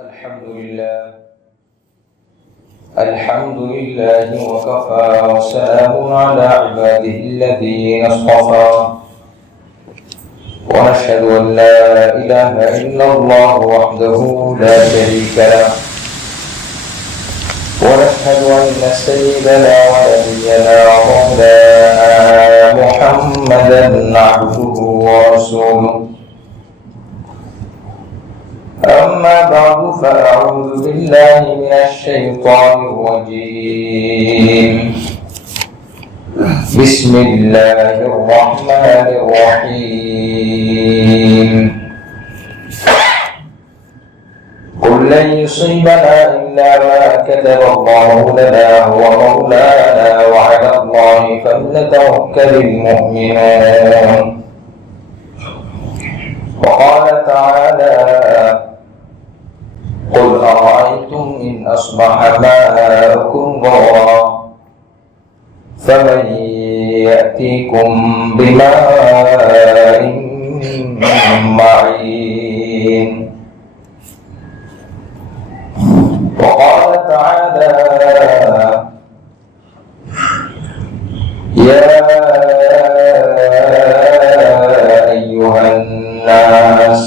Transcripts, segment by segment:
الحمد لله وكفى وسلام على عباده الذين اصطفى ونشهد أن لا إله إلا الله وحده لا شريك له ونشهد أن سيدنا ونبينا ومولانا محمدا عبده ورسوله. أما بعد فأعوذ بالله من الشيطان الرجيم. بسم الله الرحمن الرحيم. قل لن يصيبنا إلا ما كتب الله لنا هو مولانا وعلى الله فليتوكل المؤمنون. وقال تعالى: قل أرأيتم إن أصبح ماؤكم غورا فمن يأتيكم بماء معين. وقال تعالى: يا أيها الناس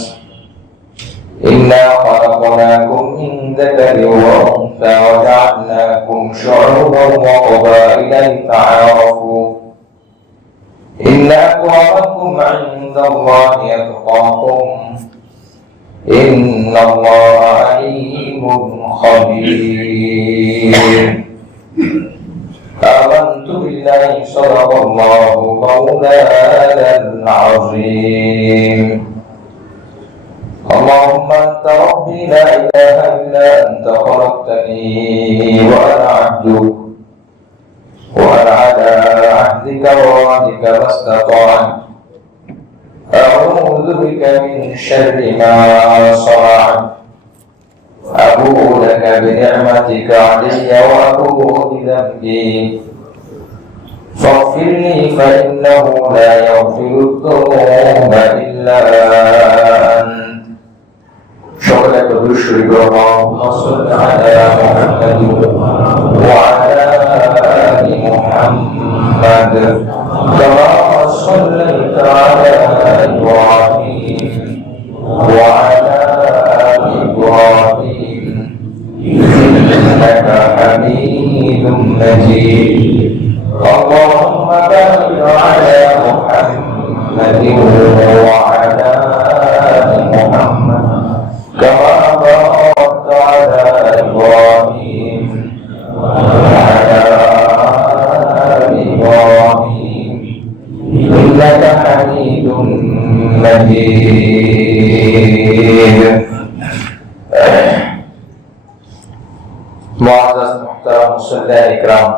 إنا خلقناكم من ذكر وأنثى وجعلناكم شعوبا وقبائل لتعارفوا إن أكرمكم عند الله أتقاكم إن الله عليم خبير. آمنت بالله صدق الله مولانا العظيم. اللهم أنت ربي لا إله إلا أنت خلقتني وأنا عبدك وأنا على عهدك ووعدك ما استطعت أعوذ بك من شر ما صنعت أبوء لك بنعمتك علي وأبوء بذنبي فاغفر لي فإنه لا يغفر الذنوب إلا أنت. সকলে কবুল শরীফ আল্লাহুম্মা সাল্লি আলা মুহাম্মাদ ওয়া আলা আলি মুহাম্মাদ কামা সাল্লাইতা আলা ইব্রাহিম ওয়া আলা আলি ইব্রাহিম ইন্নাকা হামিদুম মাজিদ. আল্লাহুম্মা বারিক আলা মুহাম্মাদ ওয়া আলা আলি মুহাম্মাদ كما باركت على إبراهيم وعلى آل إبراهيم إنك حميد مجيد. معزز محترم মুসল্লিয়ান ইকরাম,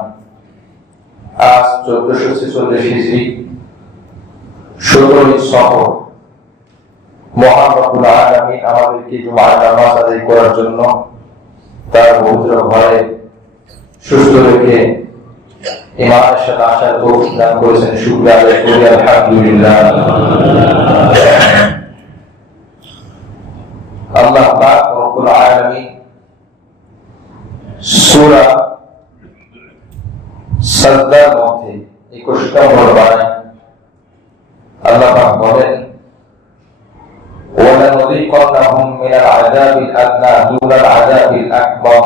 আজ 1446 হিজরি 17ই সফর মহান রব্বুল আলামিন আমাদেরকে জুমার নামাজ আদায় করার জন্য তার পবিত্র ঘরে সুস্থ রেখে ইমানের সাথে আসার তৌফিক দান করেছেন। শুকরিয়া আদায় করি আলহামদুলিল্লাহ। আল্লাহ পাক রব্বুল আলামিন সূরা সাজদার মধ্যে 21 নম্বর আয়াতে আল্লাহ পাক বলেন: وَلَنُذِيقَنَّهُم مِّنَ الْعَذَابِ الْأَدْنَىٰ دُونَ الْعَذَابِ الْأَكْبَرِ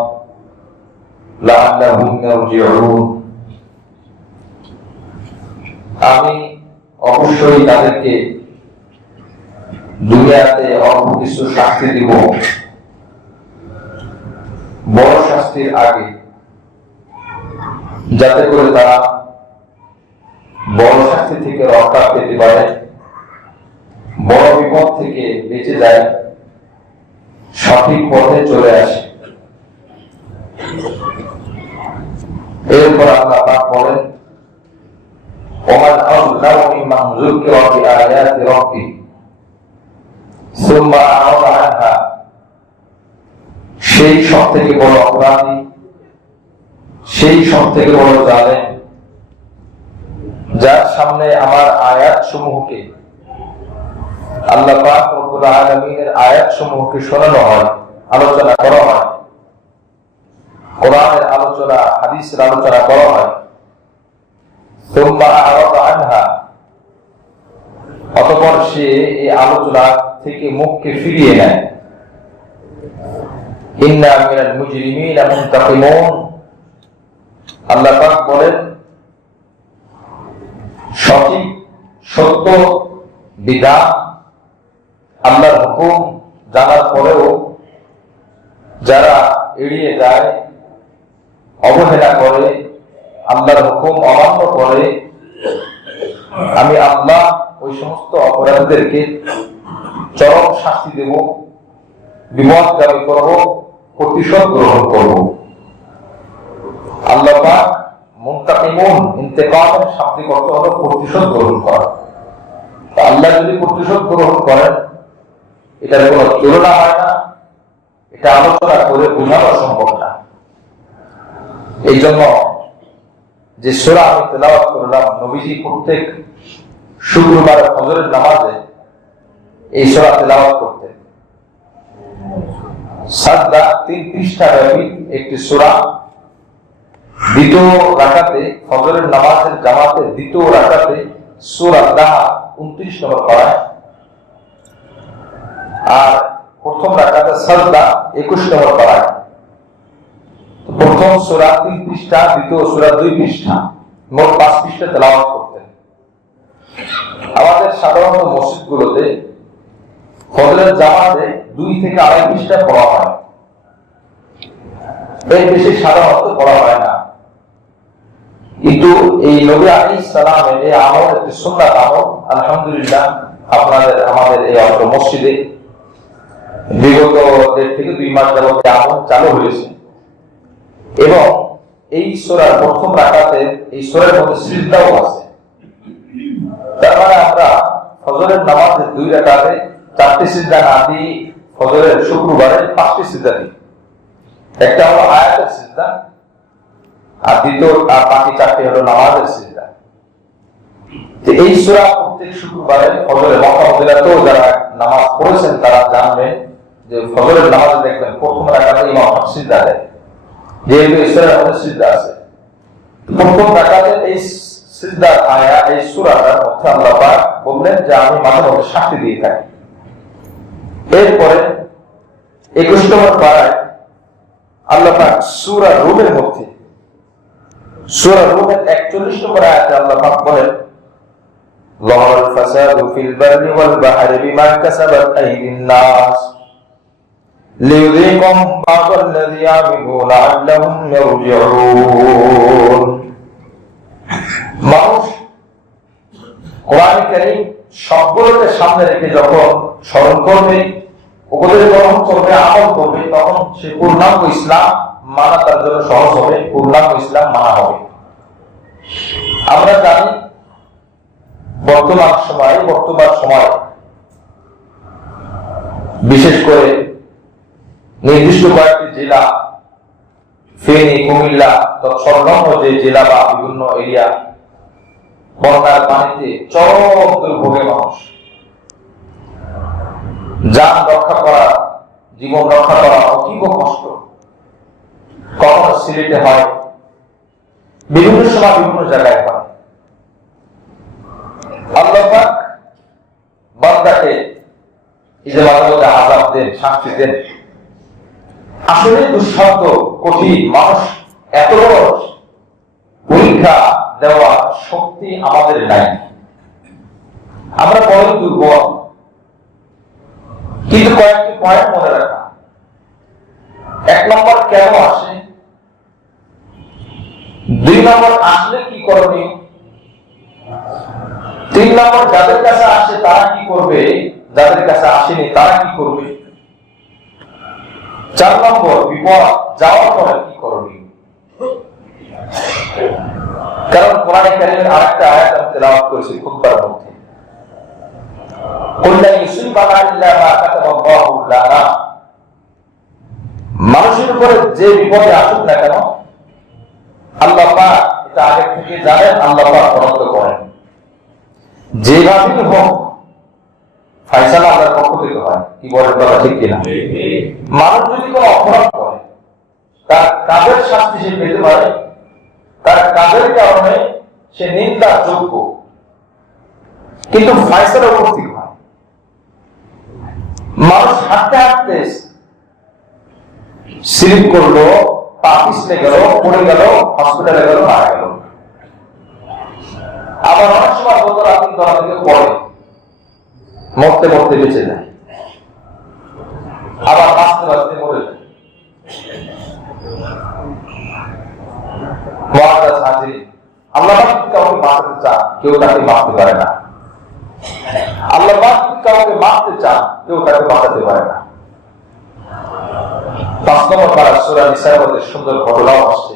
لَعَلَّهُمْ يَرْجِعُونَ। আমি অবশ্যই তাদেরকে দুনিয়াতে অল্প কিছু শাস্তি দিব, বড় শাস্তির আগে, যাতে করে তারা বড় শাস্তি থেকে রক্ষা পেতে পারে, বড় বিপদ থেকে বেঁচে যায়, সঠিক পথে চলে আসে। এরপর আল্লাহ পাক বলেন: ওমান আযলামু মিম্মান যুকিরা বিআয়াতি রাব্বি সুম্মা আ'রাদা আনহা। সেই সবথেকে বড় অপরাধী, সেই সবথেকে বড় জালেম, যার সামনে আমার আয়াত সমূহকে আল্লাহ পাক রব্বুল আলামিনের আয়াত সমূহকে শোনানো হয়, আলোচনা আলোচনা, হাদিসের আলোচনা করা হয়, অতঃপর সে এই আলোচনা থেকে মুখকে ফিরিয়ে নেয়। ইন্না মিনাল মুজরিমিনা মুনতাকিমুন, আল্লাহ পাক বলেন সঠিক সত্য বিধান আল্লাহর হুকুম জানার পরেও যারা এড়িয়ে যায়, অবহেলা করে, আল্লাহর হুকুম অমান্য করে, আমি আল্লাহ ওই সমস্ত অপরাধীদেরকে চরম শাস্তি দেব, বিপদগামী করব, প্রতিশোধ গ্রহণ করব। আল্লাহ পাক মুনতাকিমুন, ইন্তেকামের শাব্দিক অর্থ হলো প্রতিশোধ গ্রহণ করা। আল্লাহ যদি প্রতিশোধ গ্রহণ করেন, এটার কোনো তুলনা হয় না, এটা আলোচনা করে বোঝানো সম্ভব না। এই জন্য যে সূরা আমি তেলাওয়াত করলাম, নবীজি প্রত্যেক শুক্রবার ফজরের নামাজে এই সূরা তেলাওয়াত করতেন। সাজদা 3 পৃষ্ঠা ব্যাপী একটি সূরা। দ্বিতীয় রাকাতে ফজরের নামাজের জামাতে দ্বিতীয় রাকাতে সূরা দাহা 29 নম্বর পারায়, আর প্রথম রাকাতে সাজদা 21 নম্বর পারায়। প্রথম সূরা 3 পৃষ্ঠা, দ্বিতীয় সূরা 2 পৃষ্ঠা, মোট 5 পৃষ্ঠা তেলাওয়াত করতেন। আমাদের সাধারণত মসজিদগুলোতে ফজরের জামাতে 2 থেকে 2.5 পৃষ্ঠা পড়া হয়, এর বেশি সাধারণত পড়া হয় না। কিন্তু এই নবী আলাইহিস সালামের এই আমল একটি সুন্নাত আমল। আলহামদুলিল্লাহ, আমাদের এই অত্র মসজিদে বিগত 1.5 থেকে 2 মাস যাবত আমল চালু হয়েছে, এবং এই সূরার প্রথম রাকাতে এই সূরার মধ্যে সিজদাও আছে। তার মানে আমরা ফজরের নামাজে 2 রাকাতে 4টি সিজদা না দিয়ে ফজরের শুক্রবারে 5টি সিজদা দিই। একটা হলো আয়াতের সিজদা, আর দ্বিতীয় আর বাকি 4টি হলো নামাজের সিজদা। যে এই সূরা প্রত্যেক শুক্রবারে ফজরে মক্কা মদিনাতেও যারা নামাজ পড়েছেন তারা জানবেন যে ফজরের নামাজে দেখবেন প্রথম রাকাতে ইমাম সিজদা দেয়, যেহেতু এই সূরার মধ্যে সিজদা আছে। প্রথম রাকাতে এই সিজদার আয়াত, এই সূরাটার মধ্যে আল্লাহ পাক বললেন যে আমি মাঝে মধ্যে সাক্ষী দিয়ে থাকি। এরপরে 21 নম্বর পারায় আল্লাহ পাক সূরা রুমের মধ্যে, সূরা রুমের 41 নম্বর আয়াতে আল্লাহ পাক বলেন লাহুল ফাসাদু ফিল বাররি ওয়াল বাহরি বিমা কাসাবাত আইদিন নাস লিইউযিকাহুম বা'দাল্লাযী আমিলু লা'আল্লাহুম ইয়ারজিউন। মানুষ কোরআন কারীম সবগুলোকে সামনে রেখে যখন স্মরণ করবে, উপদেশ গ্রহণ করবে, আমল করবে, তখন সে পূর্ণাঙ্গ ইসলাম মানা তার জন্য সহজ হবে, পূর্ণাঙ্গ ইসলাম মানা হবে। আমরা জানি বর্তমান সময় বিশেষ করে নির্দিষ্ট কয়েকটি জেলা, ফেনী, কুমিল্লা, সংলগ্ন যে জেলা বা বিভিন্ন এরিয়া, বন্যার পানিতে চরম দুর্ভোগে মানুষ। যান রক্ষা করা, জীবন রক্ষা করা অতীব কষ্ট। কখনো সিলেটে হয়, বিভিন্ন সময় বিভিন্ন জায়গায় হয়। আল্লাহ পাক বান্দাকে এই যে মাঝে মধ্যে আযাব দেন, শাস্তি দেন, আসলে দুঃসাধ্য, কঠিন। মানুষ এত বড় পরীক্ষা দেওয়ার শক্তি আমাদের নাই, আমরা বড়ই দুর্বল। কিন্তু কয়েকটি পয়েন্ট মনে রাখা। 1 নম্বর, কেন আসে? 2 নম্বর, আসলে কি করণীয়? 3 নম্বর, যাদের কাছে আসে তারা কি করবে, যাদের কাছে আসেনি তারা কি করবে? 4 নম্বর, বিপদ যাওয়ার পরে কি করণীয়? কারণ কোরআনে কারীমের আরেকটা আয়াত আমি তেলাওয়াত করেছি খুতবার মধ্যে, কুল্লা ইউসিবানা ইল্লা মা কাতাবাল্লাহু লানা। মানুষের উপরে যে বিপদে আসুক না কেন, আল্লাহ পাক এটা আগে থেকে জানেন, আল্লাহ পাক বরাদ্দ করেন। যেভাবেই হোক ফায়সালা আল্লাহর পক্ষ থেকে হয়। কি বলেন কথা ঠিক কিনা? মানুষ যদি কোনো অপরাধ করে, তার কাজের শাস্তি সে পেতে পারে, তার কাজের কারণে সে নিন্দার যোগ্য, কিন্তু ফায়সালা উপস্থিত হয়। মানুষ হাঁটতে হাঁটতে স্লিপ করলো, পা পিছলে গেল, পড়ে গেল, হসপিটালে গেল, মারা গেল। আবার অনেক সময় বোতল আপনি তলা থেকে পড়ে মরতে মরতে বেঁচে যায়, আবার বাঁচতে বাঁচতে মরে যায়। আল্লাহ কাউকে বাঁচাতে চান, কেউ তাকে বাঁচতে পারে না। আল্লাহ কাউকে মারতে চান, কেউ তাকে বাঁচাতে পারে না। 5 নম্বর পারা সূরা নিসার মধ্যে সুন্দর ঘটনাও আসছে,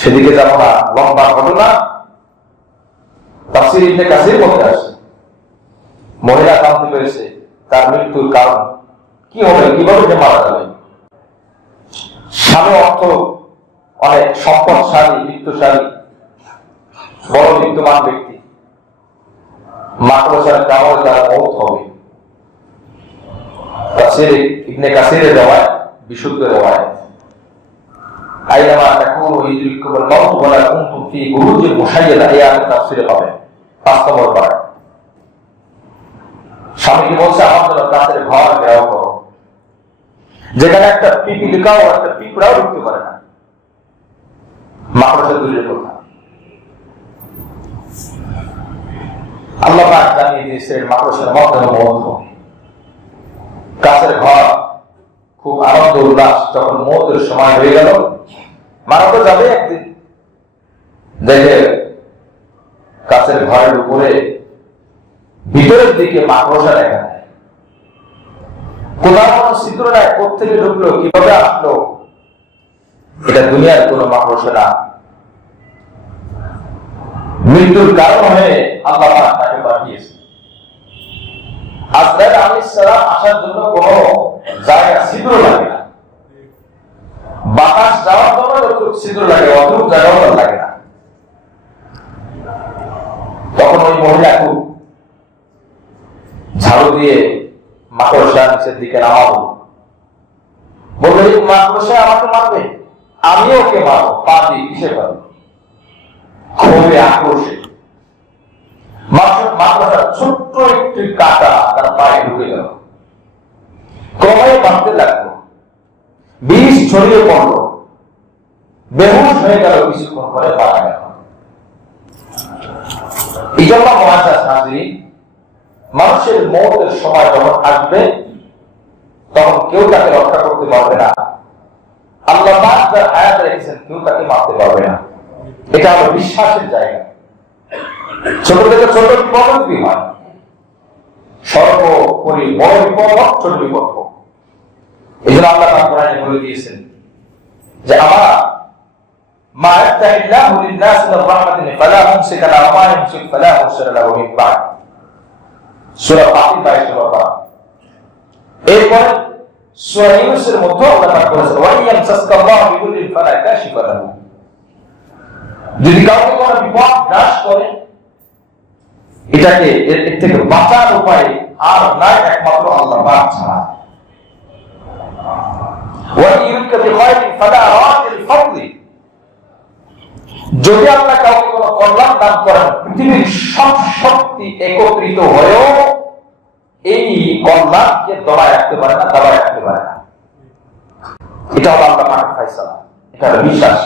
সেদিকে যাব না, লম্বা ঘটনা। তাফসীর ইবনে কাসির মধ্যে আসছে, মহিলা জানতে পেরেছে তার মৃত্যুর কারণ কি হবে, কিভাবে সে মারা যাবে। স্বামী অর্থ অনেক সম্পদশালী, বিত্তশালী, বড় বিত্তমান ব্যক্তি, মাকড়সার কামড়ে তার মওত হবে। তাফসীর ইবনে কাসিরের রওয়ায়াত, বিশুদ্ধ রওয়ায়াত, আইনামা তাকুনু ইউদরিকুমুল মাউত ওয়া লা কুনতুম ফি বুরুজিন মুশাইয়াদা, এই আয়াত তাফসীরে পাবেন 5 নম্বর পারা। স্বামীকে বলছে আমার জন্য কাছের ঘর ঘেরাও করো, যেখানে একটা পিপিলিকাও একটা পিঁপড়াও ঢুকতে পারে না, মাকড়সা দূরের কথা। আল্লাহ পাক জানিয়ে দিয়েছেন মাকড়সার মাধ্যমে মওত হবে। কাছের ঘর খুব আনন্দ উল্লাস, যখন মওতের সময় হয়ে গেল, মারা তো যাবে একদিন, দেখে কাছের ঘরের উপরে ভিতরের দিকে মাকড়সা দেখা যায়, কোথাও কোনো ছিদ্র নাই, কোত্থেকে ঢুকলো, কিভাবে আসলো, এটা দুনিয়ার কোনো মাকড়সা না, মৃত্যুর কারণ হয়ে আল্লাহ তাকে পাঠিয়েছে। আজরাইল আলাইহিস সালাম আসার জন্য কোনো জায়গা ছিদ্র লাগে না, বাতাস যাওয়ার জন্য যতটুকু ছিদ্র লাগে অতটুকু জায়গাও লাগে না। তখন ওই মহিলা খুব ঝাড়ু দিয়ে মাকড়সা নিচের দিকে নামাবো, বললো মাকড়সা আমাকে মারবে, আমিও ওকে মারবো, পা দিয়ে কিসে পারবো, খুবই আক্রোশে। মাকড়সার ছোট্ট একটি কাঁটা তার পায়ে ঢুকে গেল, ক্রমে মারতে লাগলো, বিষ ছড়িয়ে পড়লো, বেহুশ হয়ে গেল, কিছুক্ষণ পরে মারা গেল। এই জন্য মুআজ্জাজ হাজিরিন, মানুষের মওতের সময় যখন আসবে তখন কেউ তাকে রক্ষা করতে পারবে না। আল্লাহ পাক যার হায়াত রেখেছেন কেউ তাকে মারতে পারবে না। এটা হলো বিশ্বাসের জায়গা। ছোট থেকে ছোট বিপদ হয়, সর্বোপরি বড় বিপদ হোক, ছোট বিপদ হোক। এই জন্য আল্লাহ পাক কোরআনে বলে দিয়েছেন যে আমরা মা ইয়াফতাহিল্লাহু লিন-নাসি মির রাহমাতিন ফালা মুমসিকা লাহু ওয়া মা ইউমসিক ফালা মুরসিলা লাহু মিন বা'দ। সূরা ফাতির 22 নম্বর পারা। এরপর সূরা ইউনূসের মধ্যে আল্লাহ পাক বলেছেন ওয়া ইয়ামসাসকাল্লাহু বিদুররিন ফালা কাশিফা লাহু। যদি কাউকে কোনো বিপদ গ্রাস করে, এটাকে এর থেকে বাঁচার উপায় আর নাই একমাত্র আল্লাহ পাক ছাড়া। ওয়া ইউরিকা বিখায়রিন ফালা রাদিল ফাদলি। যদি আল্লাহ কাউকে কোনো কল্যাণ দান করেন, পৃথিবীর সব শক্তি একত্রিত হয়েও এই কল্যাণকে দবায় রাখতে পারে না, দাবায় রাখতে পারে না। এটা হলো আল্লাহ পাকের ফয়সালা, এটা হলো বিশ্বাস।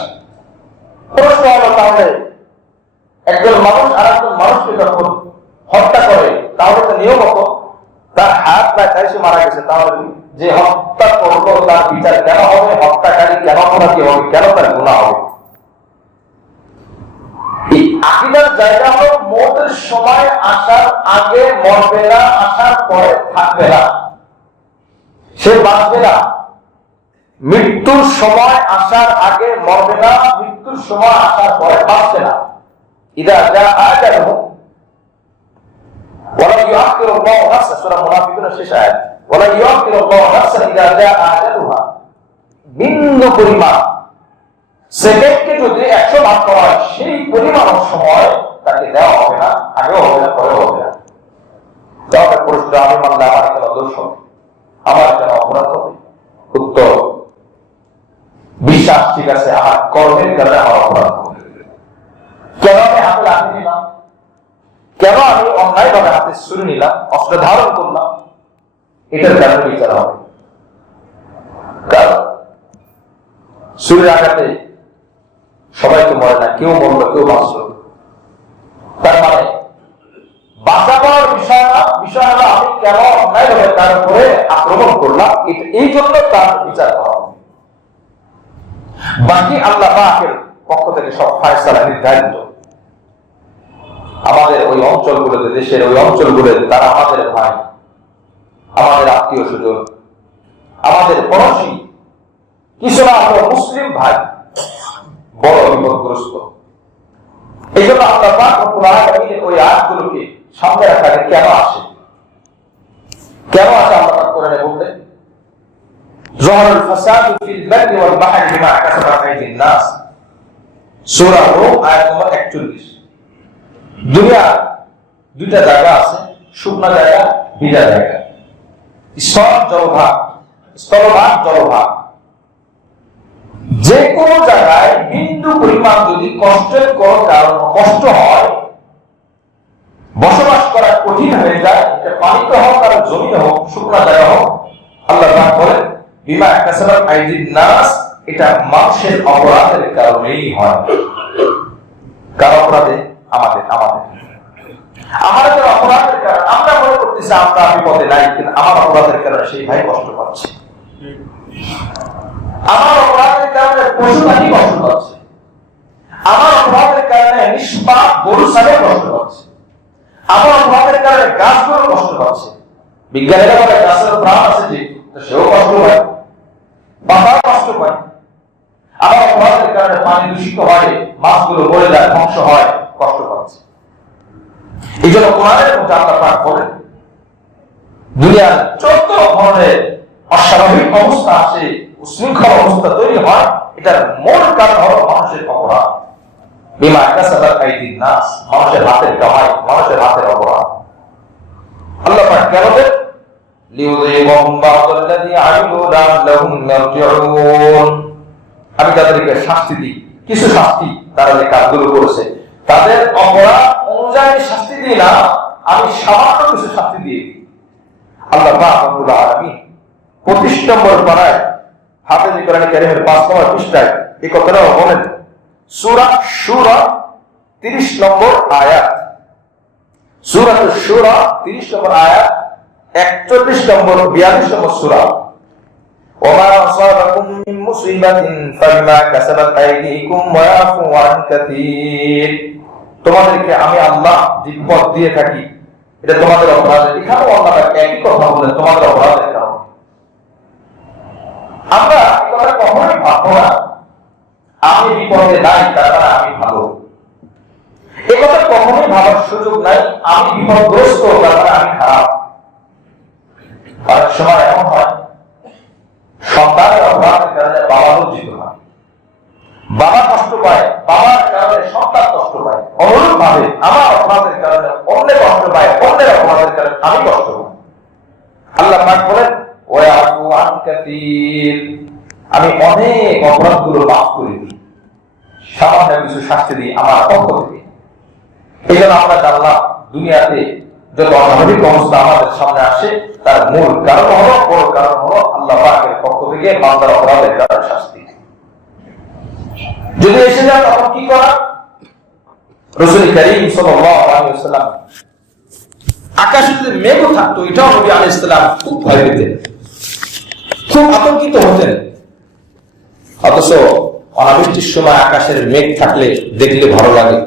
প্রশ্ন হলো তাহলে একজন মানুষ আরেকজন মানুষকে যখন হত্যা করে, তাহলে তো নিয়মত তার হাত বা তাই সে মারা গেছে, তাহলে যে হত্যা করলো তার বিচার কেন হবে, হত্যাকারী কেন অপরাধী হবে, কেন তার গুনাহ হবে? এই আকীদার জায়গা হলো মওতের সময় আসার আগে মরবে না, আসার পরে থাকবে না, সে বাঁচবে না। মৃত্যুর সময় আসার আগে মরবে না, মৃত্যুর সময় আসার পরে বাঁচবে না। ইদা জাআ আজালুহু ওয়া লা ইউআখিরু আল্লাহু নাফসান, সূরা মুনাফিকুনের শেষ আয়াত, ওয়া লা ইউআখিরু আল্লাহু নাফসান ইদা জাআ আজালুহা। বিন্দু পরিমাণ সেকেন্ডকে যদি 100 ভাগ করা হয়, সেই পরিমাণ সময় তাকে দেওয়া হবে না, আগেও হবে না, পরেও হবে না। তাহলে প্রশ্ন, আমি মানলে আমার কেন দোষ হবে, আমার কেন অপরাধ হবে? উত্তর, বিশ্বাস ঠিক আছে, আমার কর্মের কারণে আমার অপরাধ হবে। কেন আমি হাতে লাঠি নিলাম, কেন আমি অন্যায় ভাবে হাতে ছুরি নিলাম, অস্ত্র ধারণ করলাম, এটার কারণে বিচার হবে। কারণ ছুরির আঘাতে সবাই তো মরে না, কেউ মরলো কেউ বাঁচলো। তার মানে বাঁচাবার বিষয় না, বিষয় হলো আমি কেন অন্যায় ভাবে তার উপরে আক্রমণ করলাম, এই জন্য তার বিচার করা হবে। বাকি আল্লাহ পাকের পক্ষ থেকে সব ফায়সালা নির্ধারিত। আমাদের ওই অঞ্চলগুলোতে, দেশের ওই অঞ্চলগুলোতে তারা আমাদের ভাই, আমাদের আত্মীয় স্বজন, আমাদের পড়োশী, কিছু না আমরা মুসলিম ভাই, বড় বিপদগ্রস্ত। এই জন্য আল্লাহ পাক রব্বুল আলামিন ওই আয়াতগুলোকে সামনে রাখা কেন আসে, কেন আসে আল্লাহ পাক কোরআনে বললেন যাহারাল ফাসাদু ফিল বাররি ওয়াল বাহরি বিমা কাসাবাত আইদিন নাস, সূরা রূম আয়াত নম্বর 41। দুনিয়ার দুইটা জায়গা আছে, শুকনা জায়গা, ভিজা জায়গা, স্থল জলভাগ, স্থলভাগ জলভাগ। যে কোনো জায়গায় বিন্দু পরিমাণ যদি কষ্টের কোন কারণ কষ্ট হয়, বসবাস করা কঠিন হয়ে যায়, এটা পানিতে হোক আর জমিনে হোক, শুকনা জায়গা হোক, আল্লাহ পাক বলেন বিমা কাসাবাত আইদিন নাস, এটা মানুষের অপরাধের কারণেই হয়। কার অপরাধে? আমাদের অপরাধের কারণে আমরা মনে করতেছি আমরা বিপদে নাই, কিন্তু আমার অপরাধের কারণে সেই ভাই কষ্ট পাচ্ছে, আমার অপরাধের কারণে পশু পাখি কষ্ট পাচ্ছে, আমার অপরাধের কারণে নিষ্পাপ গরু ছাগল কষ্ট পাচ্ছে, আমার অপরাধের কারণে গাছগুলো কষ্ট পাচ্ছে। বিজ্ঞানীরা বলে গাছের প্রাণ আছে যে, সেও কষ্ট পায়, পাতা কষ্ট পায়। আমার অপরাধের কারণে পানি দূষিত হয়, মাছগুলো মরে যায়, ধ্বংস হয়, কষ্ট পাচ্ছে। এই জন্য কোরআনের মধ্যে আল্লাহ পাক বলেন দুনিয়ার যত ধরনের অস্বাভাবিক অবস্থা আসে, উশৃঙ্খল অবস্থা তৈরি হয়, এটার মূল কারণ হলো মানুষের অপরাধ। বিমা কাসাবাত আইদিন নাস, মানুষের হাতের কামাই, মানুষের হাতের অপরাধ। আল্লাহ পাক কেন বলেন লিউযিবাহুম বা'দাল্লাযী আমিলু লা'আল্লাহুম ইয়ারজিউন, আমি তাদেরকে শাস্তি দিই, কিছু শাস্তি তারা যে কাজগুলো করেছে তাদের অপরাধ অনুযায়ী শাস্তি দিই না, আমি সামান্য কিছু শাস্তি দিয়ে দিই। আল্লাহ পাক রব্বুল আলামিন 25 নম্বর পারায় হাফেজ কোরআন কারীমের 5 নম্বর পৃষ্ঠায় এই কথাটা বলেন। সূরা শুরা 30 নম্বর আয়াত, সূরা শুরা 30 নম্বর আয়াত, 41 নম্বর 42 নম্বর সূরা। ওমা আসাবাকুম মিন মুসিবাতিন ফাবিমা কাসাবাত আইদিকুম ওয়া ইয়াফু আন কাসীর, তোমাদেরকে আমি আল্লাহ বিপদ দিয়ে থাকি, এটা তোমাদের অপরাধ। এখানেও আল্লাহ একই কথা বলেন, তোমাদের অপরাধের কারণে। আমরা এই কথা কখনোই ভাববো না আমি বিপদে নাই তার মানে আমি ভালো, এই কথা কখনোই ভাবার সুযোগ নাই আমি বিপদগ্রস্ত তার মানে আমি খারাপ। অনেক সময় এমন হয় সন্তানের অপরাধের কারণে বাবা লজ্জিত হয়, বাবা কষ্ট পায়, বাবার কারণে সন্তান কষ্ট পায়। অনুরূপ ভাবে আমার অপরাধের কারণে অন্য কষ্ট পায়, অন্যের অপরাধের কারণে আমি কষ্ট পাই। আল্লাহ পাক বলেন ওয়ায়াফু আন কাসীর, আমি অনেক অপরাধগুলো মাফ করে দিই, সামান্য কিছু শাস্তি দিই আমার পক্ষ থেকে। এই জন্য আমরা জানলাম দুনিয়াতে যত অস্বাভাবিক অবস্থা আমাদের সামনে আসে তার মূল কারণ হলো, বড় কারণ হলো আল্লাহ পাকের পক্ষ থেকে বান্দার অপরাধের কারণে শাস্তি। যদি এসে যায় তখন কি করা? রাসূল কারীম সাল্লাল্লাহু আলাইহি ওয়াসাল্লাম আকাশে যদি মেঘ থাকতো, এটাও নবী আলাইহিস সালাম খুব ভয় পেতেন, খুব আতঙ্কিত হতেন। অথচ অনাবৃষ্টির সময় আকাশের মেঘ থাকলে দেখলে ভালো লাগে।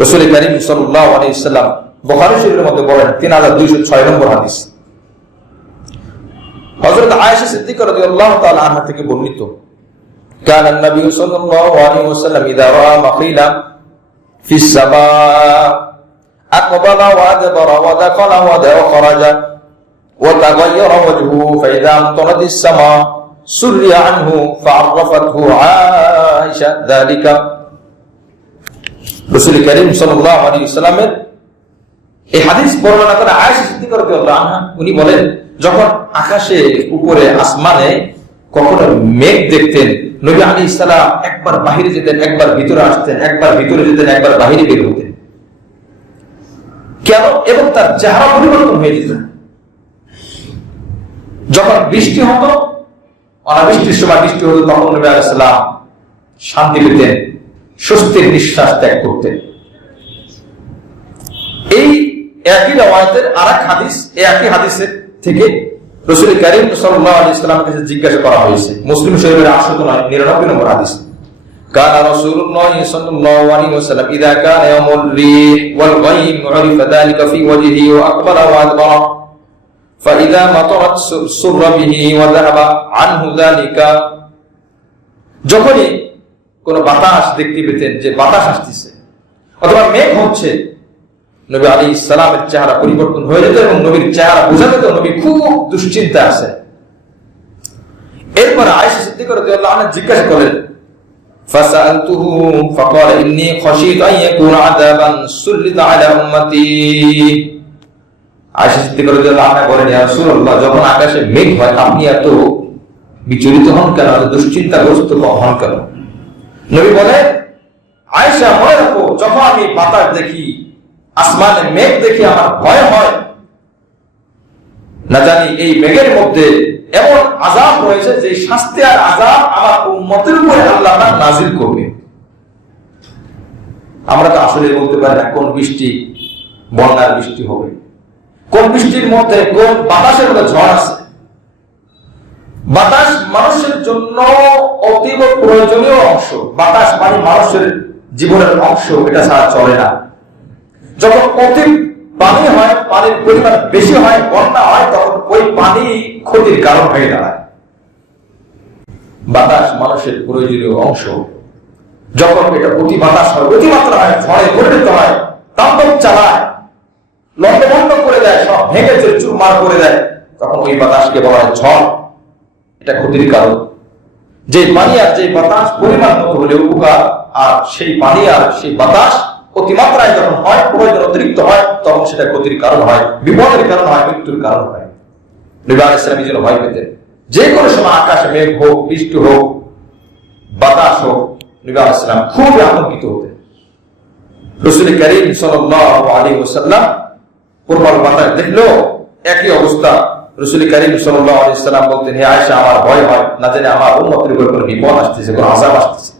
রাসূল কারীম সাল্লাল্লাহু আলাইহি ওয়াসাল্লাম বুখারী শরীফের মধ্যে বলেন 3206 নম্বর হাদিস, হযরত আয়েশা সিদ্দিকা রাদিয়াল্লাহু তাআলা আনহা থেকে বর্ণিত, كان النبي صلى الله عليه وسلم إذا رأى مخيلا في السماء أقبل وأدبر ودخل وخرج وتغير وجهه فإذا امطرت السماء سري عنه فعرفته عائشة ذلك। রাসূল কারীম সাল্লাল্লাহু আলাইহি ওয়াসাল্লামের এই হাদিস বর্ণনা করে আয়েশা সিদ্দিকা রাদিয়াল্লাহু আনহা, উনি বলেন যখন আকাশে উপরে আসমানে কখনো মেঘ দেখতেন, নবী আলাইহিস সালাম একবার বাহিরে যেতেন, একবার ভিতরে আসতেন, একবার ভিতরে যেতেন, একবার বাহিরে বের হতেন। কেন? এবং তার চেহারা পরিবর্তন হয়ে যেত। যখন বৃষ্টি হতো, অনাবৃষ্টির সময় বৃষ্টি হতো, তখন নবী আলাইহিস সালাম শান্তি পেতেন, স্বস্তির নিঃশ্বাস ত্যাগ করতেন। এই একই রওয়ায়াতের আরেক হাদিস, এই একই হাদিসের থেকে রাসূল কারীম সাল্লাল্লাহু আলাইহি ওয়াসাল্লামের কাছে জিজ্ঞাসা করা হয়েছে। মুসলিম শরীফের 899 নম্বর হাদিস। কানা রাসূলুল্লাহ সাল্লাল্লাহু আলাইহি ওয়াসাল্লাম ইযা কানা ইয়াউমুর রিহ ওয়াল গায়ম উরিফা যালিকা ফি ওয়াজহিহি ওয়া আকবালা ওয়া আদবারা ফাইযা মাতারাত সুররা বিহি ওয়া যাহাবা আনহু যালিকা। যখনই কোন বাতাস দেখতে পেতেন যে বাতাস আসছে অথবা মেঘ হচ্ছে, নবী আলাইহিস সালামের চেহারা পরিবর্তন হয়ে যেত এবং নবীর চেহারা বোঝা যেত নবী খুব দুশ্চিন্তা আছে। এরপর আয়েশা সিদ্দিকা রাদিয়াল্লাহু আনহা জিজ্ঞাসা করলেন, ফাসালতুহু ফাকালা ইন্নী খাশিতু আন ইয়াকুনা আযাবান সুল্লিতা আলা উম্মতি। আয়েশা সিদ্দিকা রাদিয়াল্লাহু আনহা বলেন, ইয়া রাসূলুল্লাহ, যখন আকাশে মেঘ হয় আপনি এত বিচলিত হন কেন, এত দুশ্চিন্তাগ্রস্ত হন কেন? নবী বলেন, আয়েশা মনে রাখো, যখন আমি বাতাস দেখি, আসমানে মেঘ দেখি, আমার ভয় হয়, না জানি এই মেঘের মধ্যে এমন আযাব রয়েছে যে শাস্তি আর আযাব আমার উম্মতের উপরে আল্লাহ নাযিল করবে। আমরা তো আসলে বলতে পারি না কোন বৃষ্টি বন্যার বৃষ্টি হবে, কোন বৃষ্টির মধ্যে কোন বাতাসের মধ্যে ঝড় আছে। বাতাস মানুষের জন্য অতীব প্রয়োজনীয় অংশ। বাতাস মানে মানুষের জীবনের অংশ, এটা ছাড়া চলে না। যখন অধিক পানি হয়, পানির পরিমাণ বেশি হয়, বন্যা হয়, তখন ওই পানি ক্ষতির কারণ হয়ে দাঁড়ায়। বাতাস মানুষের প্রয়োজনীয় অংশ। যখন এটা অতি বাতাস হয়, অতিমাত্রা হয়, ঝড়ে পরিণত হয়, তাণ্ডব চালায়, লন্ডভন্ড করে দেয়, সব ভেঙে চুরমার করে দেয়, তখন ওই বাতাসকে বলা হয় ঝড়। এটা ক্ষতির কারণ। যে পানি আর যে বাতাস পরিমাণ মতো হলে উপকার, আর সেই পানি আর সেই বাতাস অতিমাত্রায় যখন হয়, প্রয়োজন অতিরিক্ত হয়, তখন সেটা ক্ষতির কারণ হয়, বিপদের কারণ হয়, মৃত্যুর কারণ হয়। নবী আলাইহিস সালাম যেন ভয় পেতেন। যে কোনো সময় আকাশে মেঘ হোক, বৃষ্টি হোক, বাতাস হোক, নবী আলাইহিস সালাম খুব আতঙ্কিত হতেন। রাসূল কারীম সাল্লাল্লাহু আলাইহি ওয়াসাল্লাম প্রবল বাতাস দেখলো, একই অবস্থা। রাসূল কারীম সাল্লাল্লাহু আলাইহি ওয়াসাল্লাম বলতেন, হে আয়েশা, আমার ভয় হয়, না জানি আমার উম্মতের উপর কোনো বিপদ আসতেছে, কোনো আযাব আসতেছে,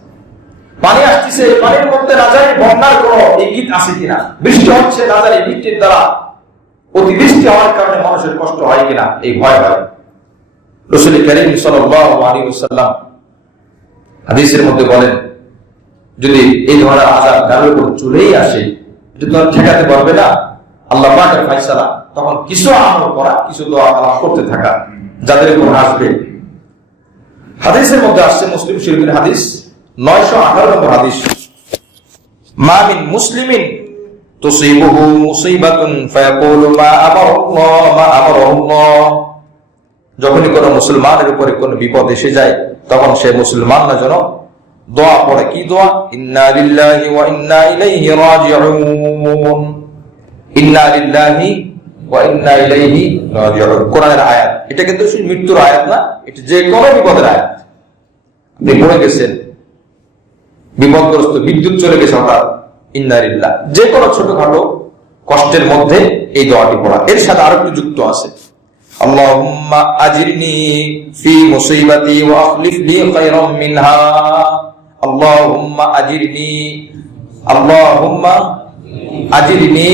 পানি আসতেছে, পানির মধ্যে না জানি বন্যার কোনো ইঙ্গিত আছে কিনা, বৃষ্টি হচ্ছে, না জানি বৃষ্টির দ্বারা অতিবৃষ্টি হওয়ার কারণে মানুষের কষ্ট হয় কিনা, এই ভয় হয়। রাসূল কারীম সাল্লাল্লাহু আলাইহি ওয়াসাল্লাম হাদিসের মধ্যে বলেন, যদি এই ধরনের আযাব কারোর উপর চলেই আসে, এটা তো আর ঠেকাতে পারবে না, আল্লাহ পাকের ফয়সালা, তখন কিছু আমল করা, কিছু দোয়া কালাম করতে থাকা, যাদের উপর আসবে। হাদিসের মধ্যে আসছে, মুসলিম শরীফের হাদিস 918 নম্বর হাদিস, মা মিন মুসলিমিন তুসিবুহু মুসিবাতুন ফায়াকুলু মা আমারাল্লাহ মা আমারাল্লাহ। যখনই কোনো মুসলমানের উপরে কোনো বিপদ এসে যায়, তখন সে মুসলমান না যেন দোয়া পড়ে। কি দোয়া? ইন্না লিল্লাহি ওয়া ইন্না ইলাইহি রাজিউন। ইন্না লিল্লাহি ওয়া ইন্না ইলাইহি রাজিউন কোরআনের আয়াত। এটা কিন্তু শুধু মৃত্যুর আয়াত না, এটা যে কোনো বিপদের আয়াত। আপনি পড়ে গেছেন, বিপদগ্রস্ত, বিদ্যুৎ চলে গেছে হঠাৎ, ইন্না লিল্লাহ, যে কোনো ছোটখাটো কষ্টের মধ্যে এই দোয়াটি পড়া। এর সাথে আরো একটু যুক্ত আছে, আল্লাহুম্মা আজিরনি ফি মুসিবাতি ওয়া আখলিফ লি খায়রাম মিনহা। আল্লাহুম্মা আজিরনি, আল্লাহুম্মা আজিরনি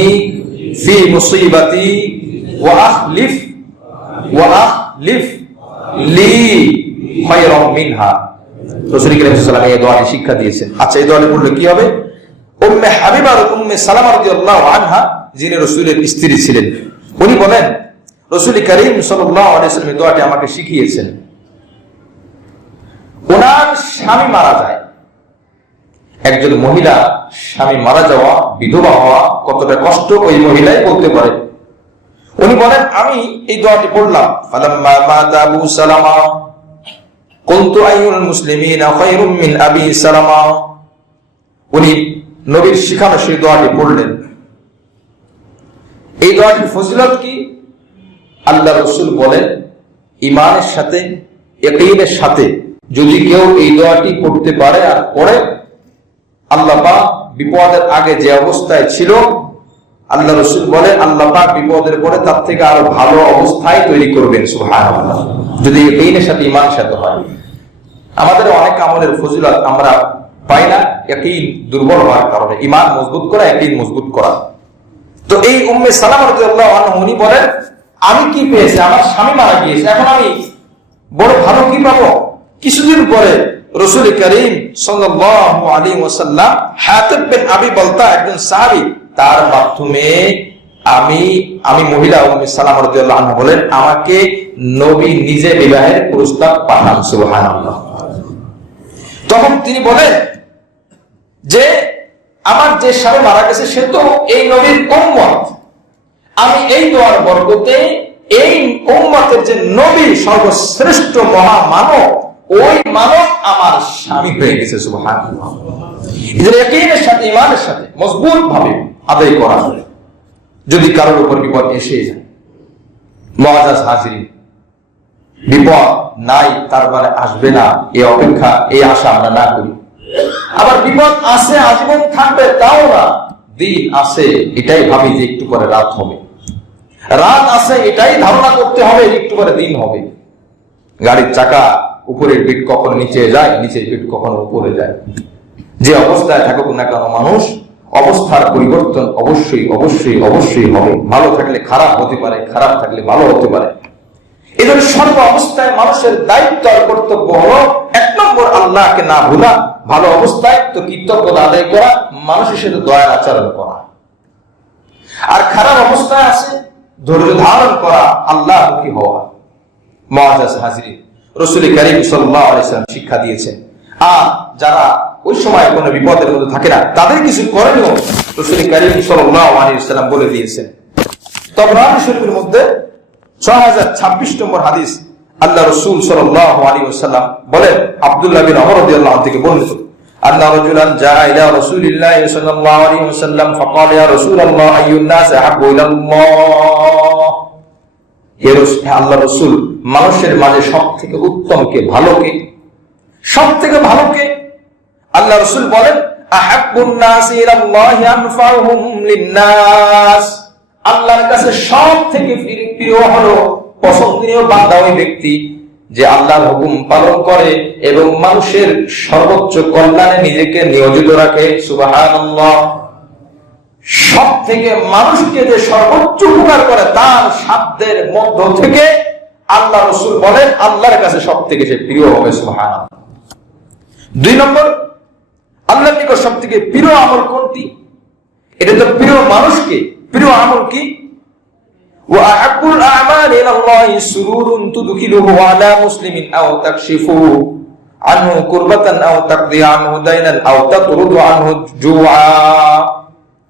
ফি মুসিবাতি ওয়া আখলিফ লি খায়রাম মিনহা। রাসূল কারীম সাল্লাল্লাহু আলাইহি ওয়াসাল্লাম এই দোয়াটি শিক্ষা দিয়েছেন। আচ্ছা, এই দোয়াটি পড়লে কি হবে? উম্মে হাবিবা উম্মে সালামা রাদিয়াল্লাহু আনহা, যিনি রাসূলের স্ত্রী ছিলেন, উনি বলেন, রাসূল কারীম সাল্লাল্লাহু আলাইহি ওয়াসাল্লাম এই দোয়াটি আমাকে শিখিয়েছেন। ওনার স্বামী মারা যায়, একজন মহিলা স্বামী মারা যাওয়া, বিধবা হওয়া কতটা কষ্ট ওই মহিলাই বলতে পারে। উনি বলেন, আমি এই দোয়াটি পড়লাম, ফালাম্মা মাতা আবু সালামা কুনতু আইয়ুল মুসলিমিনা খায়রুম মিন আবি সালামা। উনি নবীর শিখানো সেই দোয়াটি পড়লেন। এই দোয়াটির ফজিলত কি? আল্লাহ রাসূল বলেন, ঈমানের সাথে ইয়াকিনের সাথে যদি কেউ এই দোয়াটি পড়তে পারে আর পড়ে, আল্লাহ পাক বিপদের আগে যে অবস্থায় ছিল, আল্লাহ রাসূল বলে আল্লাহ পাক বিপদের পরে তার থেকে আরো ভালো অবস্থায় তৈরি করবেন। সুবহানাল্লাহ। যদি ইয়াকিনের সাথে ঈমানের সাথে হয়। আমাদের অনেক আমলের ফজিলত আমরা পাই না ইয়াকিন দুর্বল হওয়ার কারণে। ঈমান মজবুত করা, ইয়াকিন মজবুত করা। তো এই উম্মে সালামা রাদিয়াল্লাহু আনহা উনি বলেন, আমি কি পেয়েছি? আমার স্বামী মারা গিয়েছে, এখন আমি বড় ভালো কি পাবো? কিছুদিন পরে রাসূল করিম সাল্লাল্লাহু আলাইহি ওয়াসাল্লাম হাতিব বিন আবি বালতা একজন সাহাবী, তার মাধ্যমে আমি মহিলা উম্মে সালামা রাদিয়াল্লাহু আনহা বলেন, আমাকে নবী নিজে বিবাহের প্রস্তাব পাঠান। সুবহানাল্লাহ। তখন তিনি বলেন যে আমার যে স্বামী মারা গেছে সে তো এই নবীর উম্মত, আমি এই দোয়ার বরকতে এই উম্মতের যে নবী সর্বশ্রেষ্ঠ মহামানব, ওই মানব আমার স্বামী হয়ে গেছে। সুবহানাল্লাহ। এদের ইয়াকিনের সাথে ঈমানের সাথে মজবুত ভাবে আদায় করা হয়। যদি কারোর উপর বিপদ এসে যায়, মুআজ্জাজ হাজিরিন, বিপদ নাই তার মানে আসবে না এই অপেক্ষা, এই আশা আমরা না করি। আবার বিপদ আছে আজীবন থাকবে তাও না, দিন আছে এটাই ভাবি যে একটু পরে রাত হবে, রাত আছে এটাই ধারণা করতে হবে একটু পরে দিন হবে। গাড়ির চাকা উপরের পিঠ কখনো নিচে যায়, নিচের পিঠ কখনো উপরে যায়। যে অবস্থায় থাকুক না কেন মানুষ, অবস্থার পরিবর্তন অবশ্যই অবশ্যই অবশ্যই হবে। ভালো থাকলে খারাপ হতে পারে, খারাপ থাকলে ভালো হতে পারে। এদের সর্ব অবস্থায় মানুষের দায়িত্ব আর কর্তব্য হলো 1 নম্বর আল্লাহকে না ভুলা, ভালো অবস্থায় তো কৃতজ্ঞতা আদায় করা, মানুষের সাথে দয়ার আচরণ করা। আর খারাপ অবস্থায় আছে ধৈর্য ধারণ করা, আল্লাহমুখী হওয়া। মুআজ্জাজ হাজিরিন, রাসূল করিম সাল্লাল্লাহু আলাইহি ওয়াসাল্লাম শিক্ষা দিয়েছেন। আর যারা ওই সময় কোনো বিপদের মধ্যে থাকে না, তাদের কিছু করণীয় রাসূল করিম সাল্লাল্লাহু আলাইহি ওয়াসাল্লাম বলে দিয়েছেন। তাবরানী শরীফের মধ্যে 6026 নম্বর হাদিস, আল্লাহ রাসূল সাল্লাল্লাহু আলাইহি ওয়াসাল্লাম বলেন, আব্দুল্লাহ বিন ওমর রাদিয়াল্লাহু আনহু থেকে বর্ণিত, আন্না রাজুলান জাআ ইলা রাসূলিল্লাহি সাল্লাল্লাহু আলাইহি ওয়াসাল্লাম ফাকাল ইয়া রাসূলুল্লাহ আইয়ুন নাস আহাব্বু ইলাল্লাহ। আল্লাহ রাসূল, মানুষের মাঝে সবথেকে উত্তম কে, ভালো কে, সবথেকে ভালো কে? আল্লাহ রাসূল বলেন, আহাব্বুন নাস ইলাল্লাহি আনফাউহুম লিন-নাস। আল্লাহর কাছে সবথেকে প্রিয় হলো, পছন্দনীয় বান্দা ওই ব্যক্তি যে আল্লাহর হুকুম পালন করে এবং মানুষের সর্বোচ্চ কল্যাণে নিজেকে নিয়োজিত রাখে। সুবহানাল্লাহ। সবথেকে মানুষকে যে সর্বোচ্চ উপকার করে তার সাধ্যের মধ্য থেকে আল্লাহ রাসূল বলেন আল্লাহর কাছে সবথেকে সে প্রিয় হবে। সুবহানাল্লাহ। 2 নম্বর, আল্লাহর নিকট সবথেকে প্রিয় আমল কোনটি? এটা তো প্রিয় মানুষকে, প্রিয় আমল কি? ওয়া আহাব্বুল আ'মালি ইলাল্লাহি সুরুরুন তুদখিলুহু আলা মুসলিমিন আও তাকশিফু আনহু কুরবাতান আও তাকদি আনহু দাইনান আও তাতরুদু আনহু জুআ।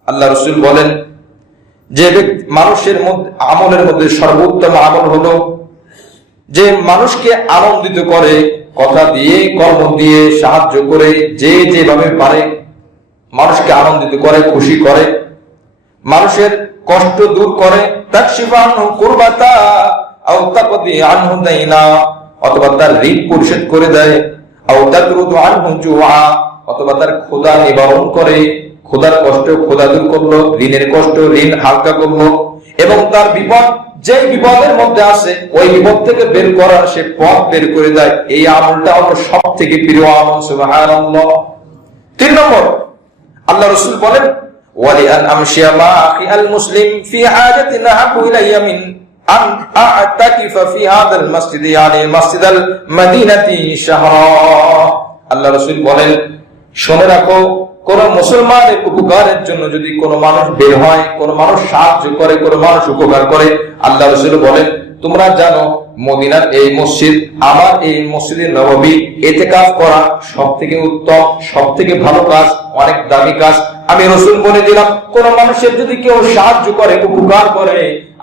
আল্লাহ রাসূল বলেন যে মানুষের মধ্যে আমলের মধ্যে সর্বোত্তম আমল হলো যে মানুষকে আনন্দিত করে, কথা দিয়ে কর্ম দিয়ে সাহায্য করে, যে যেভাবে পারে মানুষকে আনন্দিত করে, খুশি করে, মানুষের কষ্ট দূর করে, তাকশিফু আনহু কুরবাতা আও তাকদি আনহু দাইনা, অথবা তার ঋণ পরিশোধ করে দেয়, আও তাতরুদু আনহু জুআ, অথবা তার ক্ষুধা নিবারণ করে, ক্ষুধার কষ্ট ক্ষুধা দূর করলো, ঋণের কষ্ট ঋণ হালকা করলো, এবং তার বিপদ যে বিপদের মধ্যে আছে ওই বিপদ থেকে বের করার সে পথ বের করে দেয়। এই আমলটা হলো সবথেকে প্রিয় আমল। সুবহানাল্লাহ। 3 নম্বর, আল্লাহ রাসূল বলেন, ওয়ালি আন আমশিয়া মা আখি আল মুসলিম ফি হাজাতিন আহাব্বু ইলাইয়া মিন আন আ'তাকিফা ফি হাদাল মাসজিদ, ইয়ানি মাসজিদাল মদিনাতি শাহরা। আল্লাহ রাসূল বলেন, শুনে রাখো, কোন মুসলমানের উপকারের জন্য যদি কোন মানুষ বের হয়, কোন মানুষ সাহায্য করে, কোন মানুষ উপকার করে, আল্লাহ রাসূল বলেন তোমরা জানো মদিনার এই মসজিদ, আমার এই মসজিদে নববী ইতিকাফ করা সবথেকে উত্তম, সবথেকে ভালো কাজ, অনেক দামি কাজ। আমি রাসূল বলে দিলাম, কোন মানুষের যদি কেউ সাহায্য করে, উপকার করে,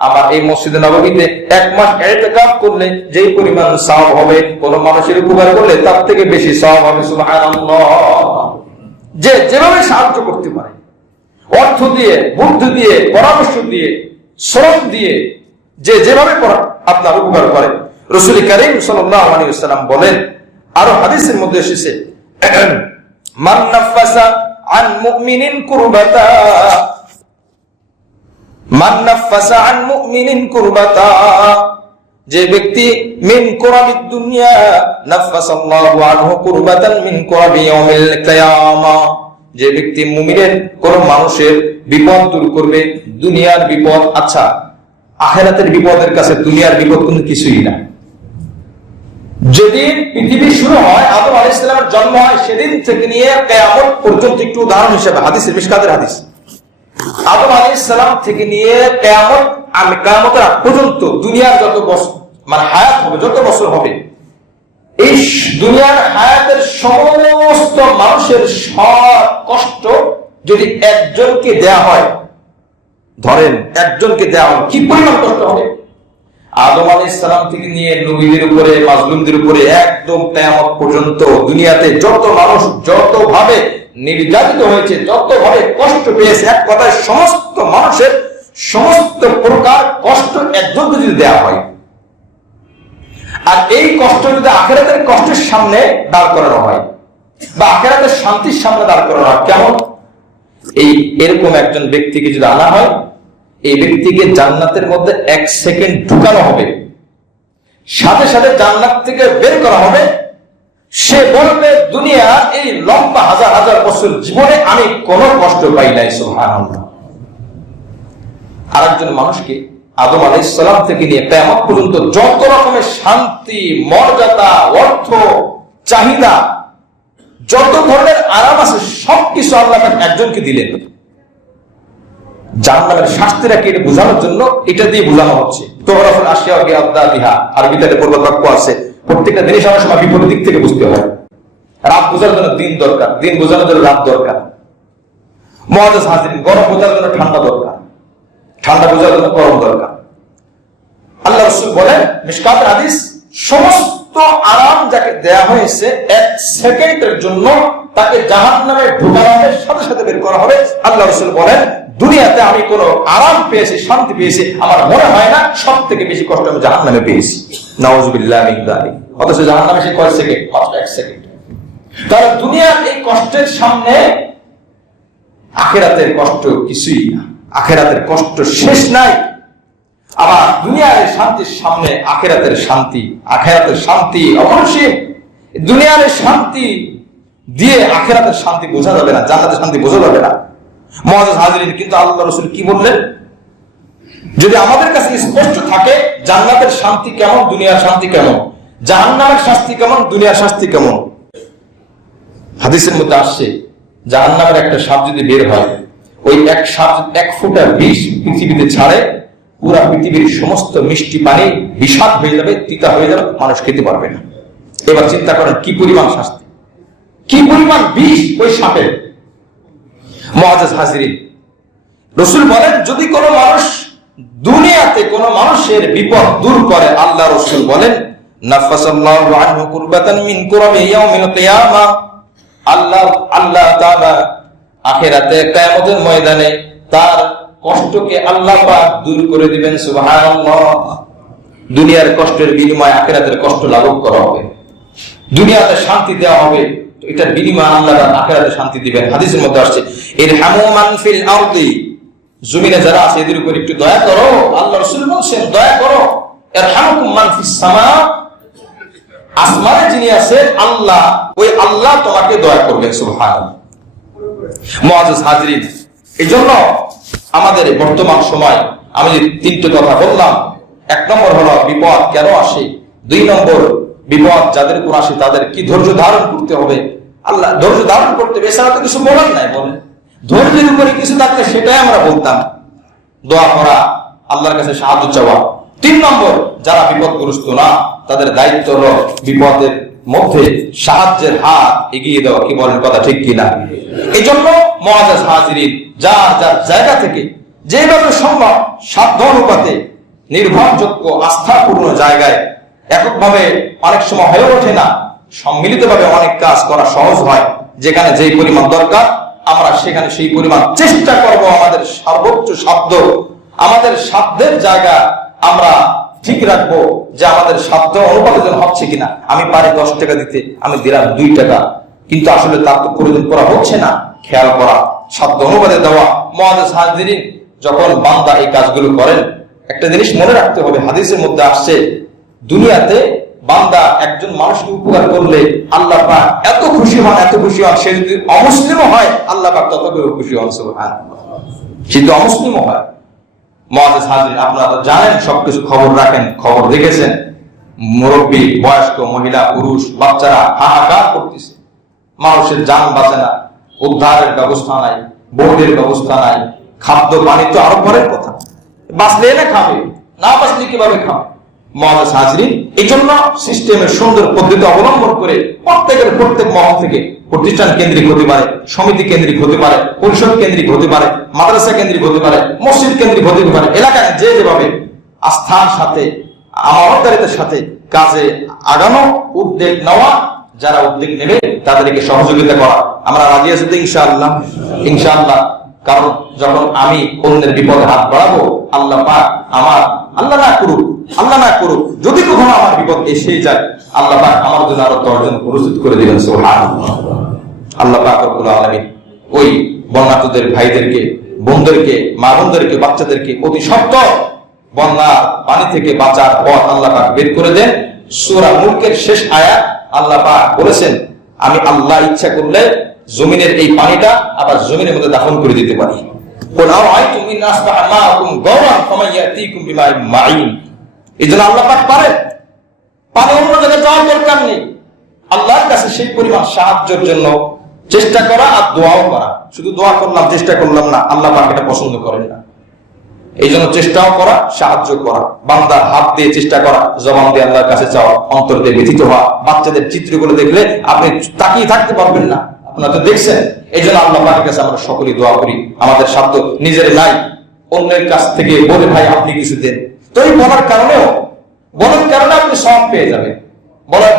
আমার এই মসজিদে নববীতে 1 মাস ইতিকাফ করলে যেই পরিমাণ সওয়াব হবে, কোন মানুষের উপকার করলে তার থেকে বেশি সওয়াব হবে। সুবহানাল্লাহ। যে যেভাবে সাহায্য করতে পারে, অর্থ দিয়ে, বুদ্ধি দিয়ে, পরামর্শ দিয়ে, শ্রম দিয়ে, যে যেভাবে আপনার উপকার করে, রাসূল কারীম সাল্লাল্লাহু আলাইহি ওয়াসাল্লাম বলেন, আরো হাদিসের মধ্যে এসেছে, মান নাফাসা আন মুমিনিন কুরবাতা, মান নাফাসা আন মুমিনিন কুরবাতা, যে ব্যক্তি মিন কুরাবিদ দুনিয়া নাফাসাল্লাহু আনহু কুরবাতান মিন কুরাবি ইয়াউমিল কিয়ামা, যে ব্যক্তি মুমিনের কোন মানুষের বিপদ দূর করবে, দুনিয়ার বিপদ, আচ্ছা আখিরাতের বিপদের কাছে দুনিয়ার বিপদ কিন্তু কিছুই না। যেদিন পৃথিবী শুরু হয়, আদম আলাইহিস সালামের জন্ম হয়, সেদিন থেকে নিয়ে কিয়ামত পর্যন্ত, একটু উদাহরণ হিসেবে হাদিসের মিশকাতের হাদিস, আদম আলাইহিস সালাম থেকে নিয়ে কিয়ামতের আগ পর্যন্ত দুনিয়ার যত বছর মানে হায়াত হবে, যত বছর হবে, এই দুনিয়ার হায়াতের সমস্ত মানুষের সব কষ্ট যদি একজনকে দেয়া হয়, ধরেন একজনকে দেয়া হয়, কি পরিমাণ কষ্ট হবে? আদম আলাইহিস সালাম থেকে নিয়ে নবীদের উপরে, মাজলুমদের উপরে, একদম কিয়ামত পর্যন্ত দুনিয়াতে যত মানুষ যতভাবে নির্যাতিত হয়েছে, যতভাবে কষ্ট পেয়েছে, এক কথায় সমস্ত মানুষের সমস্ত প্রকার কষ্ট একজনকে যদি দেয়া হয়, আর এই কষ্ট যদি আখিরাতের কষ্টের সামনে দাঁড় করানো হয় বা আখিরাতের শান্তির সামনে দাঁড় করানো হয়, কেমন? এরকম একজন ব্যক্তিকে যদি আনা হয়, এই ব্যক্তিকে জান্নাতের মধ্যে 1 সেকেন্ড ঢুকানো হবে, সাথে সাথে জান্নাত থেকে বের করা হবে, সে বলবে দুনিয়ার এই লম্বা হাজার হাজার বছর জীবনে আমি কোনো কষ্ট পাই নাই, সুবহানাল্লাহ। আর একজন মানুষকে আদম আলাইহিস সালাম থেকে নিয়ে কিয়ামত পর্যন্ত যত রকমের শান্তি, মর্যাদা, অর্থ, চাহিদা, যত ধরনের আরাম আছে সবকিছু আল্লাহ একজনকে দিলেন। জাহান্নামের শাস্তিটা কি বোঝানোর জন্য এটা দিয়ে বোঝানো হচ্ছে। তোরাফুল আশিয়া ওয়া বিআদাবিহা, আরবিতে পূর্ব বাক্য আছে, প্রত্যেকটা জিনিস আমার সময় বিপরীত দিক থেকে বুঝতে হয়। রাত বোঝার জন্য দিন দরকার, দিন বোঝানোর জন্য রাত দরকার। মুআজ্জাজ হাজিরিন, গরম বোঝার জন্য ঠান্ডা দরকার, ঠান্ডা বোঝার জন্য গরম দরকার। আল্লাহ রাসূল বলেন, মিশকাতের হাদিস, সমস্ত আরাম যাকে দেয়া হয়েছে 1 সেকেন্ডের জন্য তাকে জাহান্নামে ঢোকানো হবে, সাথে সাথে বের করা হবে। আল্লাহ রাসূল বলেন, দুনিয়াতে আমি কোনো আরাম পেয়েছি, শান্তি পেয়েছি, আমার মনে হয় না সব থেকে বেশি কষ্ট আমি জাহান্নামে পেয়েছি। নাউযুবিল্লাহ মিন যালিক। অথচ জাহান্নামে সে কয় সেকেন্ড? মাত্র 1 সেকেন্ড। তাহলে দুনিয়ার এই কষ্টের সামনে আখিরাতের কষ্ট কিছুই না, আখিরাতের কষ্ট শেষ নাই। আবার দুনিয়ার শান্তির সামনে আখিরাতের শান্তি, আখিরাতের শান্তি অপরিসীম। দুনিয়ার শান্তি দিয়ে আখিরাতের শান্তি বোঝা যাবে না, জান্নাতের শান্তি বোঝা যাবে না। মুআজ্জাজ হাজিরিন, কিন্তু আল্লাহ রাসূল কি বললেন? যদি আমাদের কাছে স্পষ্ট থাকে জান্নাতের শান্তি কেমন, দুনিয়ার শান্তি কেমন, জাহান্নামের শাস্তি কেমন, দুনিয়ার শাস্তি কেমন। হাদিসের মধ্যে আসছে, জাহান্নামের একটা সাপ যদি বের হয়, ওই এক সাপ 1 ফুটা বিষ পৃথিবীতে ছাড়ে, পুরা পৃথিবীর সমস্ত মিষ্টি পানি বিষাদ হয়ে যাবে, তিতা হয়ে যাবে, মানুষ খেতে পারবে না। এবার চিন্তা করেন কি পরিমাণ শাস্তি, কি পরিমাণ বিষ ওই সাপের। মুআজ্জাজ হাজিরিন, রাসূল বলেন, যদি কোনো মানুষ দুনিয়াতে কোনো মানুষের বিপদ দূর করে, আল্লাহ রাসূল বলেন, নাফাসাল্লাহু আনহু কুরবাতান মিন কুরাবি ইয়াউমিল কিয়ামা, আল্লাহ তাআলা আখিরাতে কিয়ামতের ময়দানে তার কষ্টকে আল্লাহ পাক দূর করে দিবেন। সুবহানাল্লাহ। দুনিয়ার কষ্টের বিনিময়ে আখিরাতের কষ্ট লাঘব করা হবে, দুনিয়াতে শান্তি দেওয়া হবে, এটার বিনিময়ে আল্লাহ আখিরাতে শান্তি দিবেন। হাদিসের মধ্যে আসছে, ইরহামু মান ফিল আরদি, জমিনে যারা আছে এদের উপর একটু দয়া করো। আল্লাহ রাসূল বলেন, দয়া করো। ইরহামুকুম মান ফিস সামা, আসমানে যিনি আছেন আল্লাহ, ওই আল্লাহ তোমাকে দয়া করবেন। সুবহানাল্লাহ। মুআজ্জাজ হাজিরিন, এইজন্য আমাদের বর্তমান সময় আমি যে 3টে কথা বললাম, 1 নম্বর হলো বিপদ কেন আসে, 2 নম্বর বিপদ যাদের উপর আসে তাদের কি ধৈর্য ধারণ করতে হবে। আল্লাহ ধৈর্য ধারণ করতে হবে, এছাড়া তো কিছু বলার নাই। বলে ধৈর্যের উপরে কিছু থাকলে সেটাই আমরা বলতাম, দোয়া করা, আল্লাহর কাছে সাহায্য চাওয়া। 3 নম্বর, যারা বিপদগ্রস্ত না তাদের দায়িত্ব হলো বিপদের মধ্যে সাহায্যের হাত এগিয়ে দেওয়া। কি বলেন, কথা ঠিক কিনা? এই জন্য মুআজ্জাজ হাজিরিন, যার যার জায়গা থেকে যেভাবে সম্ভব সাধ্য অনুপাতে নির্ভরযোগ্য আস্থাপূর্ণ জায়গায়, এককভাবে অনেক সময় হয়ে ওঠে না, সম্মিলিতভাবে অনেক কাজ করা সহজ হয়। যেখানে যেই পরিমাণ দরকার আমরা সেখানে সেই পরিমাণ চেষ্টা করব, আমাদের সর্বোচ্চ সাধ্য, আমাদের সাধ্যের জায়গা আমরা ঠিক রাখবো যে আমাদের সাধ্য অনুপাতে যেন হচ্ছে কিনা। আমি পারি 10 টাকা দিতে, আমি দিলাম 2 টাকা, কিন্তু আসলে তার তো প্রয়োজন করা হচ্ছে না, খেয়াল করা, সাধ্য অনুপাতে দেওয়া। মুআজ্জাজ হাজিরিন, যখন বান্দা এই কাজগুলো করেন, একটা জিনিস মনে রাখতে হবে, হাদিসের মধ্যে আসছে দুনিয়াতে বান্দা একজন মানুষকে উপকার করলে আল্লাহ পাক এত খুশি হন, এত খুশি হন, সে যদি অমুসলিমও হয় আল্লাহ পাক তত করে খুশি হন। সুবহানাল্লাহ। সে যদি অমুসলিমও হয়। মুআজ্জাজ হাজিরিন, আপনারা তো জানেন, সবকিছু খবর রাখেন, খবর দেখেছেন, মুরব্বী, বয়স্ক, মহিলা, পুরুষ, বাচ্চারা হাহাকার করতেছে, মানুষের জান বাঁচে না, উদ্ধারের ব্যবস্থা নাই, বোর্ডের ব্যবস্থা নাই, খাদ্য পানি তো আরো পরের কথা, বাঁচলে না খাবে, না বাঁচলে কিভাবে খাবে। মুআজ্জাজ হাজিরিন, এই জন্য সিস্টেমের সুন্দর পদ্ধতি অবলম্বন করে প্রত্যেক মহল থেকে, প্রতিষ্ঠান কেন্দ্রিক হতে পারে, সমিতি কেন্দ্রিক হতে পারে, পরিষদ কেন্দ্রিক হতে পারে, মাদ্রাসা কেন্দ্রিক হতে পারে, মসজিদ কেন্দ্রিক হতে পারে, এলাকায় যে যেভাবে আস্থার সাথে, আমানতদারিতার সাথে কাজে আগানো, উদ্যোগ নেওয়া, যারা উদ্যোগ নেবে তাদেরকে সহযোগিতা করা। আমরা রাজি আছি তো ইনশাআল্লাহ? ইনশাআল্লাহ। কারণ যখন আমি অন্যের বিপদে হাত বাড়াবো, আল্লাহ পাক আমার, আল্লাহ না করুক যদি কখনো আমার বিপদ এসে যায়, আল্লাহ পাক আমার জন্য আরো 10 জন প্রস্তুত করে দিবেন। সুবহানাল্লাহ। আল্লাহ পাক রব্বুল আলামিন ওই বন্যার্তদের ভাইদেরকে, বোনদেরকে, মা বোনদেরকে, বাচ্চাদেরকে অতি সত্বর বন্যা পানি থেকে বাঁচার পথ আল্লাহ পাক বের করে দেন। সূরা মুলকের শেষ আয়াত আল্লাহ পাক বলেছেন, আমি আল্লাহ ইচ্ছা করলে জমিনের এই পানিটা আবার জমিনের মধ্যে দাফন করে দিতে পারি। এই জন্য আল্লাহ পাক পারেন, পানি অন্য জায়গায় যাওয়ার দরকার নেই। আল্লাহর কাছে সেই পরিমাণ সাহায্যের জন্য চেষ্টা করা আর দোয়াও করা। শুধু দোয়া করলাম, চেষ্টা করলাম না, আল্লাহ পাক এটা পছন্দ করেন না। এই জন্য চেষ্টাও করা, সাহায্য করা, বান্দার হাত দিয়ে চেষ্টা করা, জবান দিয়ে আল্লাহর কাছে চাওয়া, অন্তর দিয়ে ব্যথিত হওয়া। বাচ্চাদের চিত্রগুলো দেখলে আপনি তাকিয়ে থাকতে পারবেন না, আপনারা তো দেখছেন। এই জন্য আল্লাহ পাকের কাছে আমরা সকলেই দোয়া করি, আমাদের সাধ্য নিজের নাই, অন্যের কাছ থেকে বলে ভাই আপনি কিছু দেন। তো এই বলার কারণে আপনি সওয়াব পেয়ে যাবেন।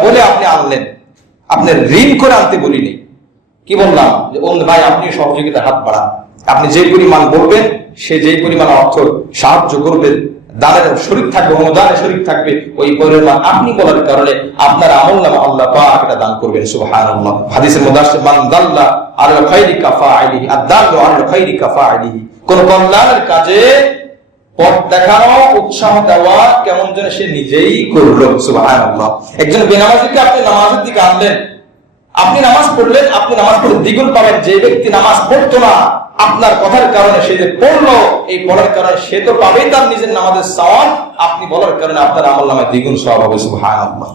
বলে আপনি আনলেন, আপনি ঋণ করে আনতে বলিনি। কি বললাম? যে অন্য ভাই আপনি সহযোগিতার হাত বাড়ান। আপনি যে পরিমাণ বলবেন, সে যে পরিমাণ অর্থ সাহায্য করবেন, দানের শরীক থাকবে, অনুদানের শরীক থাকবে, ওই পরিমাণ আপনি বলার কারণে আপনার আমলনামা আল্লাহ পাক এটা দান করবেন। সুবহানাল্লাহ। হাদিসের মধ্যে আসছে, মান দাল্লা আলা খাইরি কাফাইলিহি, আদ-দাল্লু আলা খাইরি কাফাইলিহি। কোন কল্যাণের কাজে পথ দেখানো, উৎসাহ দেওয়া কেমন যেন সে নিজেই করলো। সুবহানাল্লাহ। একজন বেনামাজিকে আপনি নামাজের দিকে আনলেন, আপনি নামাজ পড়লেন, আপনি নামাজ পড়লে দ্বিগুণ পাবেন। যে ব্যক্তি নামাজ পড়তো না, আপনার কথার কারণে সে যে পড়লো, এই পড়ার কারণে সে তো পাবেই তার নিজের নামাজের সওয়াব, আপনি বলার কারণে আপনার আমলনামায় দ্বিগুণ সওয়াব হবে। সুবহানাল্লাহ।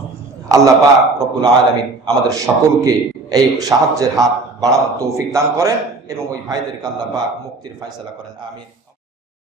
আল্লাহ পাক রব্বুল আলামিন আমাদের সকলকে এই সাহায্যের হাত বাড়ানোর তৌফিক দান করেন এবং ওই ভাইদেরকে আল্লাহ পাক মুক্তির ফয়সালা করেন। আমিন।